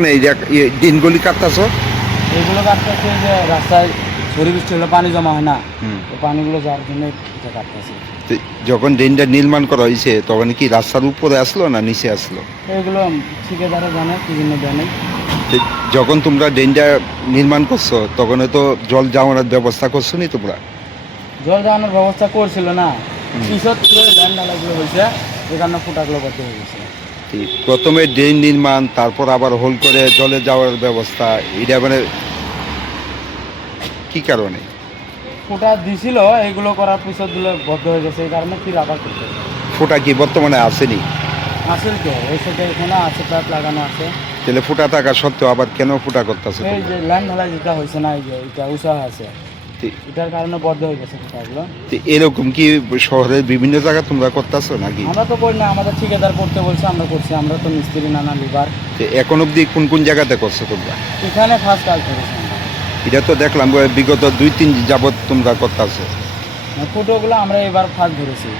কারণে এই যে দিনগুলি কাটতেছো? এইগুলো কাটতেছে যে রাস্তায় ঝড়ি বৃষ্টি হলে পানি জমা হয় না, হুম। তো পানিগুলো যাওয়ার জন্য এটা কাটতেছে। তো যখন ড্রেনটা নির্মাণ করা হয়েছে তখন কি রাস্তার উপরে আসলো না নিচে আসলো? এইগুলো ঠিকাদারে জানে কি জন্য দেয় নাই। তো যখন তোমরা ড্রেনটা নির্মাণ করছো তখন তো জল যাওয়ানোর ব্যবস্থা করছো নি তোমরা? জল যাওয়ানোর ব্যবস্থা করছিল না, হুম। পিছত ল্যান্ড ঢালাইগুলো হয়েছে, এই কারণে ফুটাগুলো বদ্ধ হয়ে গেছে। তো প্রথমে ড্রেন নির্মাণ, তারপর আবার হোল করে জলে যাওয়ার ব্যবস্থা, এটা মানে কি কারণে? ফুটা দিছিল, এইগুলো করার পিছত দিলে বদ্ধ হয়ে গেছে, এই কারণে ফির আবার করতে হবে। ফুটা কি বর্তমানে আসেনি? আসল তো এই সাথে এখানে আছে, পাইপ লাগানো আছে। তাহলে ফুটা থাকা সত্ত্বেও আবার কেন ফুটা করতেছে? এই যে ল্যান্ড ঢালাই যেটা হয়েছে না, এই যে এটা উঁচা আছে, তো এটার কারণে বদ্ধ হয়ে গেছে ফুটাগুলো। এরকম কি শহরের বিভিন্ন জায়গায় তোমরা করতেছো নাকি? আমরা তো করি না, আমাদের ঠিকাদার করতে বলছে, আমরা করছি। আমরা তো মিস্ত্রি না লিবার। তো এখন অবধি কোন কোন জায়গাতে করছো তোমরা? এখানে ফার্স্ট কাজ করেছি আমরা। এটা তো দেখলাম বিগত 2-3 যাবৎ তোমরা করতেছো। ফুটোগুলো আমরা এবার ফার্স্ট ধরেছি।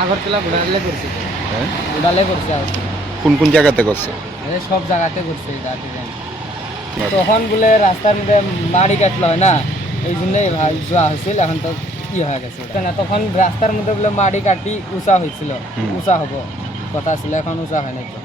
আগরতলা ঘোড়ালে করছি, হ্যাঁ, ঘোড়ালে করছি আর কি। কোন কোন জায়গাতে করছো? এই সব জায়গাতে করছে এটা ডিজাইন। তখন বলে রাস্তার মধ্যে মাড়ি কাটলো হয় না, এই জন্যই জোয়া হয়েছিল। এখন তো কি হয়ে গেছে ওটা না, তখন রাস্তার মধ্যে বলে মাড়ি কাটি উঁচা হয়েছিল, হুম। উঁচা হবো কথা ছিল, এখন উঁচা হয়নি তো।